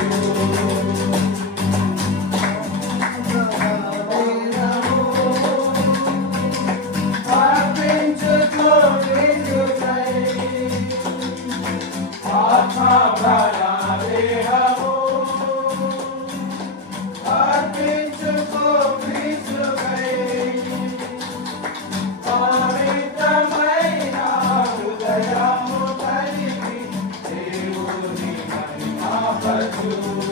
Thank you. I do.